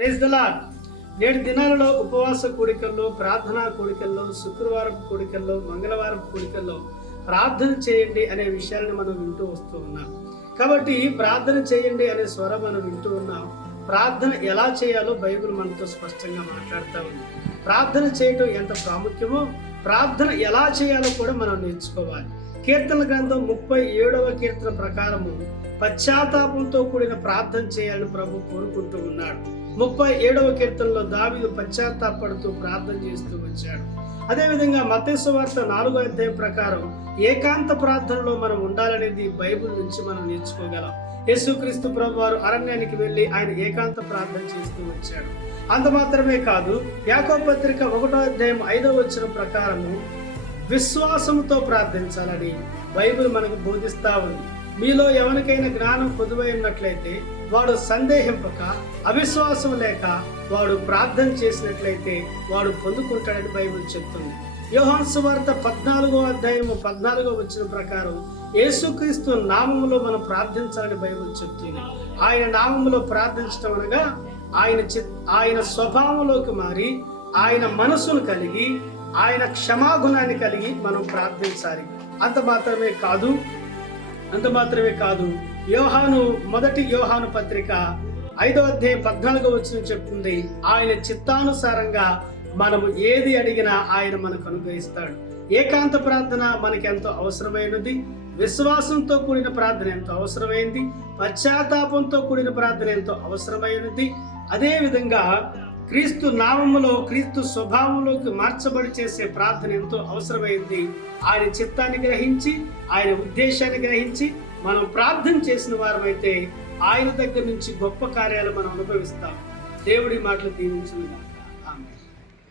Praise the lord. నేటి దినాలలో ఉపవాస కూడికల్లో, ప్రార్థనా కూడికల్లో, శుక్రవారం కూడికల్లో, మంగళవారం కూడికల్లో ప్రార్థన చేయండి అనే విషయాలను మనం వింటూ వస్తూ ఉన్నాం. కాబట్టి ప్రార్థన చేయండి అనే స్వరం మనం వింటూ ఉన్నాం. ప్రార్థన ఎలా చేయాలో బైబిల్ మనతో స్పష్టంగా మాట్లాడుతూ ఉంది. ప్రార్థన చేయటం ఎంత ప్రాముఖ్యమో ప్రార్థన ఎలా చేయాలో కూడా మనం నేర్చుకోవాలి. కీర్తన గ్రంథం 37వ కీర్తన ప్రకారము పశ్చాత్తాపంతో కూడిన ప్రార్థన చేయాలని ప్రభు కోరుకుంటూ ఉన్నాడు. 37వ కీర్తనలో దావీదు పశ్చాత్తాపడుతూ ప్రార్థన చేస్తూ వచ్చాడు. అదేవిధంగా మత్తయి సువార్త 4వ అధ్యాయం ప్రకారం ఏకాంత ప్రార్థనలో మనం ఉండాలనేది బైబిల్ నుంచి మనం నేర్చుకోగలం. యేసుక్రీస్తు ప్రభు వారు అరణ్యానికి వెళ్ళి ఆయన ఏకాంత ప్రార్థన చేస్తూ వచ్చాడు. అంత మాత్రమే కాదు, యాకోబు పత్రిక 1వ అధ్యాయం 5వ వచనం ప్రకారము విశ్వాసంతో ప్రార్థించాలని బైబిల్ మనకు బోధిస్తా ఉంది. మీలో ఎవరికైనా జ్ఞానం పొదువై ఉన్నట్లయితే వాడు సందేహింపక, అవిశ్వాసం లేక వాడు ప్రార్థన చేసినట్లయితే వాడు పొందుకుంటాడని బైబిల్ చెప్తుంది. యోహాను సువార్త 14వ అధ్యాయం 14వ వచనం ప్రకారం యేసుక్రీస్తు నామములో మనం ప్రార్థించాలని బైబిల్ చెప్తుంది. ఆయన నామములో ప్రార్థించడం అనగా ఆయన స్వభావంలోకి మారి ఆయన మనసును కలిగి ఆయన క్షమాగుణాన్ని కలిగి మనం ప్రార్థించాలి. అంత మాత్రమే కాదు మొదటి యోహాను పత్రిక 5వ అధ్యాయం 14వ వచనం చెప్తుంది, ఆయన చిత్తానుసారంగా మనము ఏది అడిగినా ఆయన మనకు అనుగ్రహిస్తాడు. ఏకాంత ప్రార్థన మనకి ఎంతో అవసరమైనది. విశ్వాసంతో కూడిన ప్రార్థన ఎంతో అవసరమైనది. పశ్చాత్తాపంతో కూడిన ప్రార్థన ఎంతో అవసరమైనది. అదే విధంగా క్రీస్తు నామములో, క్రీస్తు స్వభావంలోకి మార్చబడి చేసే ప్రార్థన ఎంతో అవసరమైంది. ఆయన చిత్తాన్ని గ్రహించి, ఆయన ఉద్దేశాన్ని గ్రహించి మనం ప్రార్థన చేసిన వారమైతే ఆయన దగ్గర నుంచి గొప్ప కార్యాలు మనం అనుభవిస్తాం. దేవుడి మాటలు దీవించును గాక. ఆమేన్.